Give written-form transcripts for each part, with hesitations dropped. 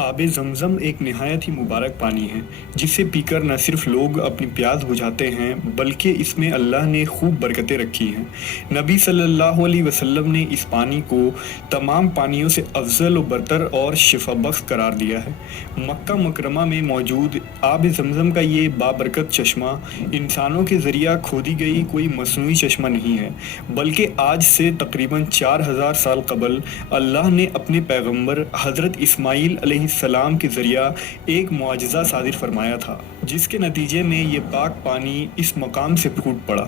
آب زمزم ایک نہایت ہی مبارک پانی ہے جسے پی کر نہ صرف لوگ اپنی پیاس بجھاتے ہیں بلکہ اس میں اللہ نے خوب برکتیں رکھی ہیں۔ نبی صلی اللہ علیہ وسلم نے اس پانی کو تمام پانیوں سے افضل و برتر اور شفا بخش قرار دیا ہے۔ مکہ مکرمہ میں موجود آب زمزم کا یہ بابرکت چشمہ انسانوں کے ذریعہ کھودی گئی کوئی مصنوعی چشمہ نہیں ہے، بلکہ آج سے تقریباً 4000 سال قبل اللہ نے اپنے پیغمبر حضرت اسماعیل علیہ السلام کے ذریعہ ایک معجزہ صادر فرمایا تھا، جس کے نتیجے میں یہ پاک پانی اس مقام سے پھوٹ پڑا۔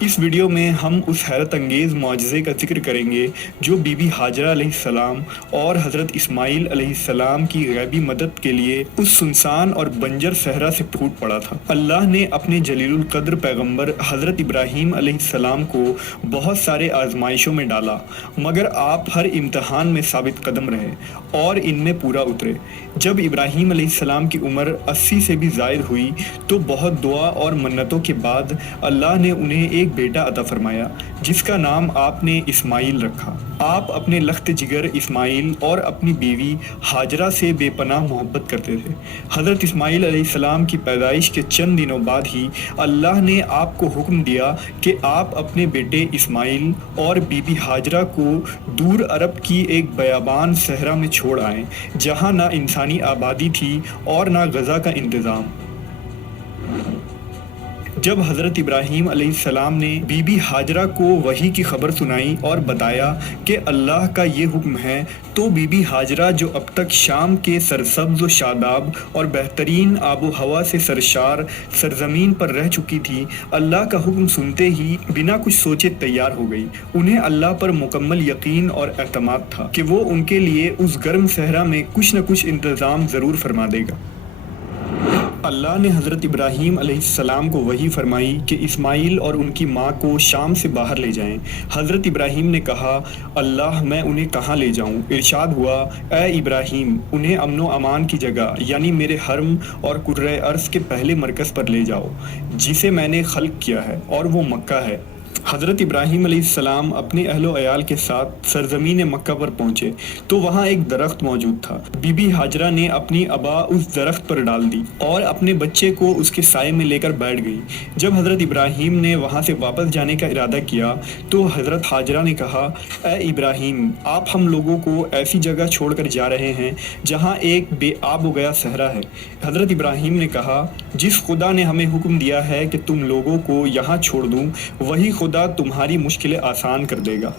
اس ویڈیو میں ہم اس حیرت انگیز معجزے کا ذکر کریں گے جو بی بی ہاجرہ علیہ السلام اور حضرت اسماعیل علیہ السلام کی غیبی مدد کے لیے اس سنسان اور بنجر صحرا سے پھوٹ پڑا تھا۔ اللہ نے اپنے جلیل القدر پیغمبر حضرت ابراہیم علیہ السلام کو بہت سارے آزمائشوں میں ڈالا، مگر آپ ہر امتحان میں ثابت قدم رہے اور ان میں پورا اترے۔ جب ابراہیم علیہ السلام کی عمر 80 سے بھی زائد ہوئی تو بہت دعا اور منتوں کے بعد اللہ نے انہیں ایک بیٹا عطا فرمایا جس کا نام آپ نے اسماعیل رکھا۔ آپ اپنے لخت جگر اسماعیل اور اپنی بیوی ہاجرہ سے بے پناہ محبت کرتے تھے۔ حضرت اسماعیل علیہ السلام کی پیدائش کے چند دنوں بعد ہی اللہ نے آپ کو حکم دیا کہ آپ اپنے بیٹے اسماعیل اور بی بی ہاجرہ کو دور عرب کی ایک بیابان صحرا میں چھوڑ آئیں، جہاں نہ انسانی آبادی تھی اور نہ غذا کا انتظام۔ جب حضرت ابراہیم علیہ السلام نے بی بی ہاجرہ کو وحی کی خبر سنائی اور بتایا کہ اللہ کا یہ حکم ہے، تو بی بی ہاجرہ جو اب تک شام کے سرسبز و شاداب اور بہترین آب و ہوا سے سرشار سرزمین پر رہ چکی تھی، اللہ کا حکم سنتے ہی بنا کچھ سوچے تیار ہو گئی۔ انہیں اللہ پر مکمل یقین اور اعتماد تھا کہ وہ ان کے لیے اس گرم صحرا میں کچھ نہ کچھ انتظام ضرور فرما دے گا۔ اللہ نے حضرت ابراہیم علیہ السلام کو وحی فرمائی کہ اسماعیل اور ان کی ماں کو شام سے باہر لے جائیں۔ حضرت ابراہیم نے کہا، اللہ میں انہیں کہاں لے جاؤں؟ ارشاد ہوا، اے ابراہیم، انہیں امن و امان کی جگہ یعنی میرے حرم اور کرۂ ارض کے پہلے مرکز پر لے جاؤ جسے میں نے خلق کیا ہے، اور وہ مکہ ہے۔ حضرت ابراہیم علیہ السلام اپنے اہل و عیال کے ساتھ سرزمین مکہ پر پہنچے تو وہاں ایک درخت موجود تھا۔ بی بی ہاجرہ نے اپنی ابا اس درخت پر ڈال دی اور اپنے بچے کو اس کے سائے میں لے کر بیٹھ گئی۔ جب حضرت ابراہیم نے وہاں سے واپس جانے کا ارادہ کیا تو حضرت ہاجرہ نے کہا، اے ابراہیم، آپ ہم لوگوں کو ایسی جگہ چھوڑ کر جا رہے ہیں جہاں ایک بے آب و گیا صحرا ہے۔ حضرت ابراہیم نے کہا، جس خدا نے ہمیں حکم دیا ہے کہ تم لوگوں کو یہاں چھوڑ دوں، وہی خدا تمہاری مشکلیں آسان کر دے گا۔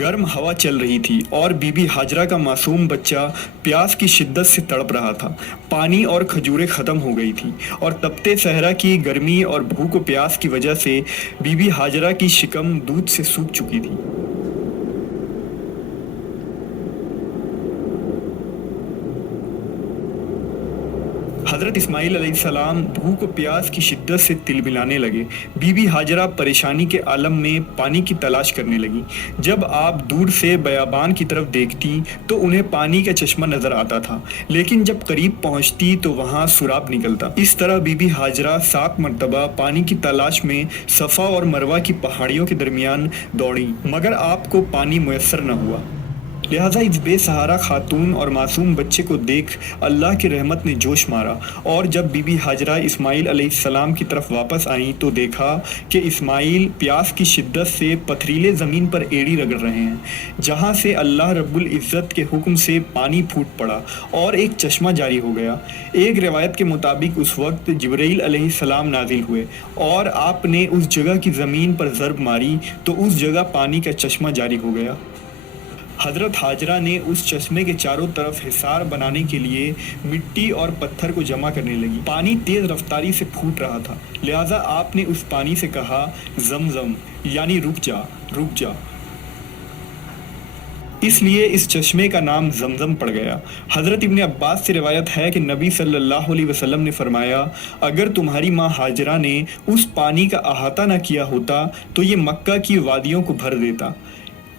گرم ہوا چل رہی تھی اور بی بی ہاجرہ کا معصوم بچہ پیاس کی شدت سے تڑپ رہا تھا۔ پانی اور کھجوریں ختم ہو گئی تھی اور تپتے صحرا کی گرمی اور بھوک و پیاس کی وجہ سے بی بی ہاجرہ کی شکم دودھ سے سوکھ چکی تھی۔ حضرت اسماعیل علیہ السلام بھوک و پیاس کی شدت سے تلبلانے لگے۔ بی بی ہاجرہ پریشانی کے عالم میں پانی کی تلاش کرنے لگی۔ جب آپ دور سے بیابان کی طرف دیکھتی تو انہیں پانی کا چشمہ نظر آتا تھا، لیکن جب قریب پہنچتی تو وہاں سراب نکلتا۔ اس طرح بی بی ہاجرہ 7 مرتبہ پانی کی تلاش میں صفا اور مروہ کی پہاڑیوں کے درمیان دوڑی، مگر آپ کو پانی میسر نہ ہوا۔ لہٰذا اس بے سہارا خاتون اور معصوم بچے کو دیکھ اللہ کی رحمت نے جوش مارا، اور جب بی بی ہاجرہ اسماعیل علیہ السلام کی طرف واپس آئیں تو دیکھا کہ اسماعیل پیاس کی شدت سے پتھریلے زمین پر ایڑی رگڑ رہے ہیں، جہاں سے اللہ رب العزت کے حکم سے پانی پھوٹ پڑا اور ایک چشمہ جاری ہو گیا۔ ایک روایت کے مطابق اس وقت جبرائیل علیہ السلام نازل ہوئے اور آپ نے اس جگہ کی زمین پر ضرب ماری تو اس جگہ پانی کا چشمہ جاری ہو گیا۔ حضرت ہاجرہ نے اس چشمے کے چاروں طرف حصار بنانے کے لیے مٹی اور پتھر کو جمع کرنے لگی۔ پانی تیز رفتاری سے پھوٹ رہا تھا، لہٰذا آپ نے اس پانی سے کہا، زمزم، یعنی رک جا، رک جا۔ اس لیے اس چشمے کا نام زمزم پڑ گیا۔ حضرت ابن عباس سے روایت ہے کہ نبی صلی اللہ علیہ وسلم نے فرمایا، اگر تمہاری ماں ہاجرہ نے اس پانی کا احاطہ نہ کیا ہوتا تو یہ مکہ کی وادیوں کو بھر دیتا۔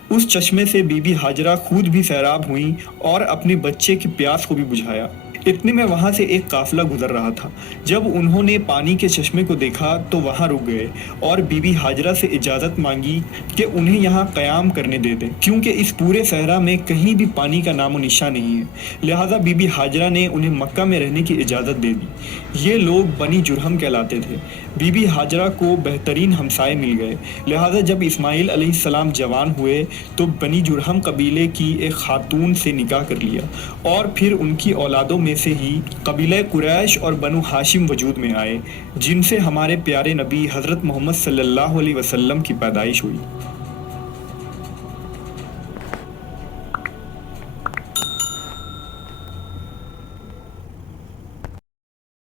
اس چشمے سے بی بی ہاجرہ خود بھی سیراب ہوئیں اور اپنے بچے کی پیاس کو بھی بجھایا۔ اتنے میں وہاں سے ایک قافلہ گزر رہا تھا۔ جب انہوں نے پانی کے چشمے کو دیکھا تو وہاں رک گئے اور بی بی ہاجرہ سے اجازت مانگی کہ انہیں یہاں قیام کرنے دے دیں، کیونکہ اس پورے صحرا میں کہیں بھی پانی کا نام و نشان نہیں ہے۔ لہٰذا بی بی ہاجرہ نے انہیں مکہ میں رہنے کی اجازت دے دی۔ یہ لوگ بنی جرہم کہلاتے تھے۔ بی بی ہاجرہ کو بہترین ہمسائے مل گئے، لہٰذا جب اسماعیل علیہ السلام جوان ہوئے تو بنی جرہم قبیلے کی ایک خاتون سے نکاح کر لیا، اور پھر ان کی اولادوں میں سے ہی قبیلہ قریش اور بنو ہاشم وجود میں آئے، جن سے ہمارے پیارے نبی حضرت محمد صلی اللہ علیہ وسلم کی پیدائش ہوئی۔